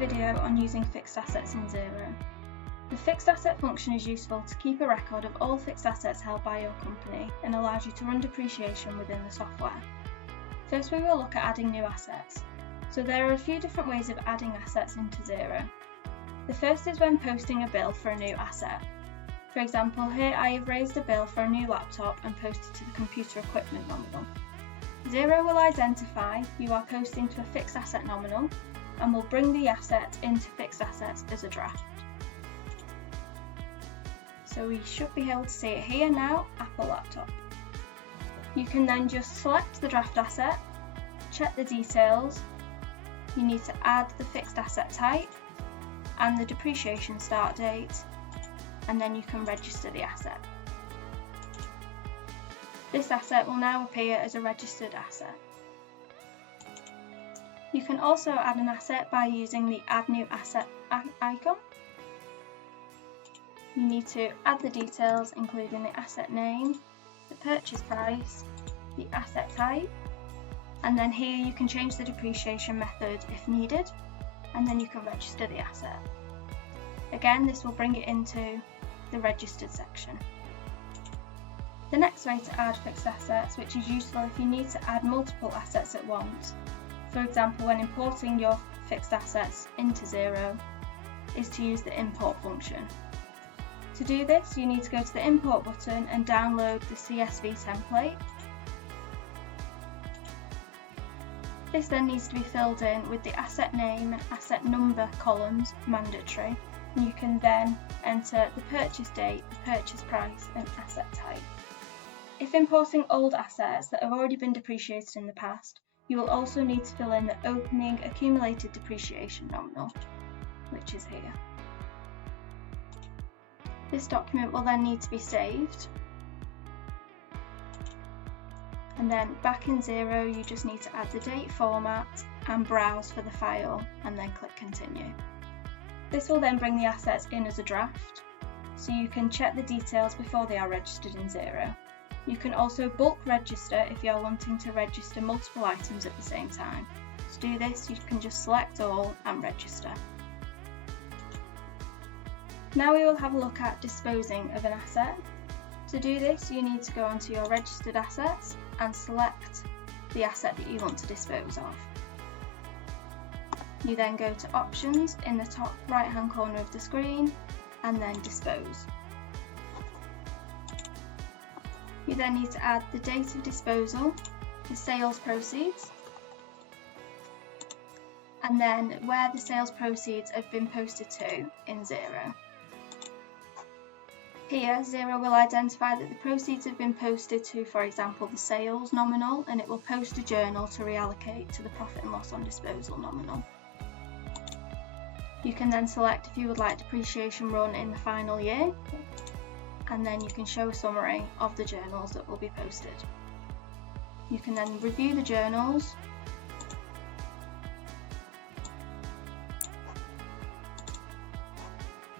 video on using fixed assets in Xero. The fixed asset function is useful to keep a record of all fixed assets held by your company and allows you to run depreciation within the software. First, we will look at adding new assets. So there are a few different ways of adding assets into Xero. The first is when posting a bill for a new asset. For example, here I have raised a bill for a new laptop and posted to the computer equipment nominal. Xero will identify you are posting to a fixed asset nominal and will bring the asset into fixed assets as a draft. So we should be able to see it here now, Apple laptop. You can then just select the draft asset, check the details, you need to add the fixed asset type and the depreciation start date, and then you can register the asset. This asset will now appear as a registered asset. You can also add an asset by using the Add New Asset icon. You need to add the details including the asset name, the purchase price, the asset type, and then here you can change the depreciation method if needed, and then you can register the asset. Again, this will bring it into the registered section. The next way to add fixed assets, which is useful if you need to add multiple assets at once, for example when importing your fixed assets into Xero, is to use the import function. To do this, you need to go to the import button and download the CSV template. This then needs to be filled in with the asset name and asset number columns mandatory, and you can then enter the purchase date, the purchase price and asset type. If importing old assets that have already been depreciated in the past, you will also need to fill in the opening accumulated depreciation nominal, which is here. This document will then need to be saved, and then back in Xero you just need to add the date format and browse for the file and then click continue. This will then bring the assets in as a draft, so you can check the details before they are registered in Xero. You can also bulk register if you are wanting to register multiple items at the same time. To do this, you can just select all and register. Now we will have a look at disposing of an asset. To do this, you need to go onto your registered assets and select the asset that you want to dispose of. You then go to options in the top right hand corner of the screen and then dispose. You then need to add the date of disposal, the sales proceeds, and then where the sales proceeds have been posted to in Xero. Here, Xero will identify that the proceeds have been posted to, for example, the sales nominal, and it will post a journal to reallocate to the profit and loss on disposal nominal. You can then select if you would like depreciation run in the final year, and then you can show a summary of the journals that will be posted. You can then review the journals,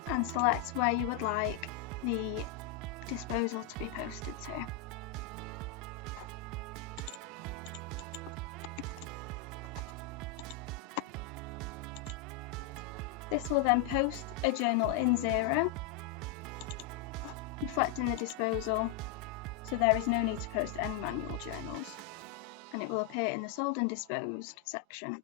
and select where you would like the disposal to be posted to. This will then post a journal in Xero, reflecting the disposal, so there is no need to post any manual journals, and it will appear in the sold and disposed section.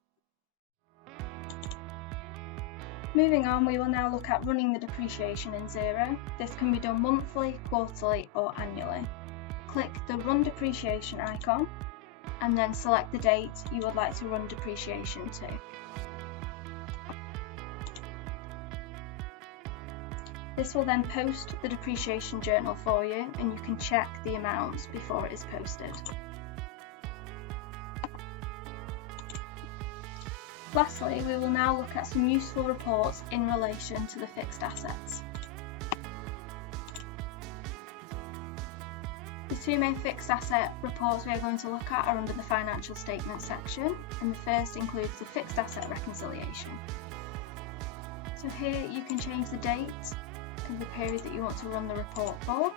Moving on, we will now look at running the depreciation in Xero. This can be done monthly, quarterly or annually. Click the Run Depreciation icon and then select the date you would like to run depreciation to. This will then post the depreciation journal for you, and you can check the amounts before it is posted. Lastly, we will now look at some useful reports in relation to the fixed assets. The two main fixed asset reports we are going to look at are under the financial statement section, and the first includes the fixed asset reconciliation. So here you can change the date and the period that you want to run the report for.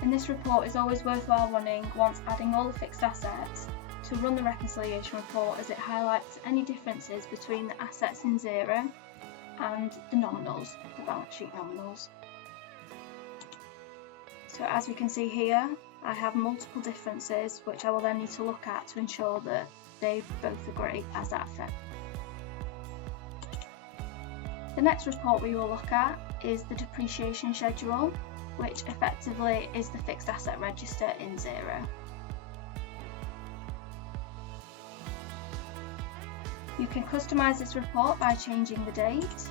And this report is always worthwhile running once adding all the fixed assets to to run the reconciliation report as it highlights any differences between the assets in Xero and the nominals, the balance sheet nominals. So as we can see here, I have multiple differences which I will then need to look at to ensure that they both agree as asset. The next report we will look at is the depreciation schedule, which effectively is the fixed asset register in Xero. You can customise this report by changing the date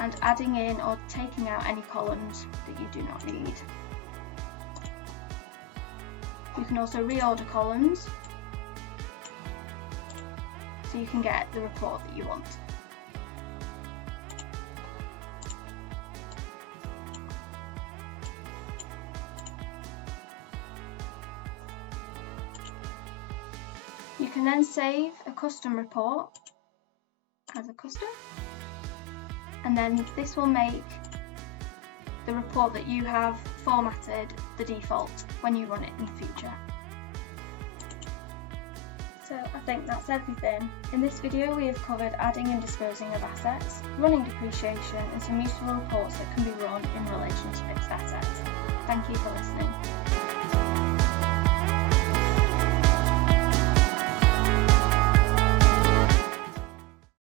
and adding in or taking out any columns that you do not need. You can also reorder columns so you can get the report that you want. You can then save a custom report as a custom, and then this will make the report that you have formatted the default when you run it in the future. So I think that's everything. In this video we have covered adding and disposing of assets, running depreciation and some useful reports that can be run in relation to fixed assets. Thank you for listening.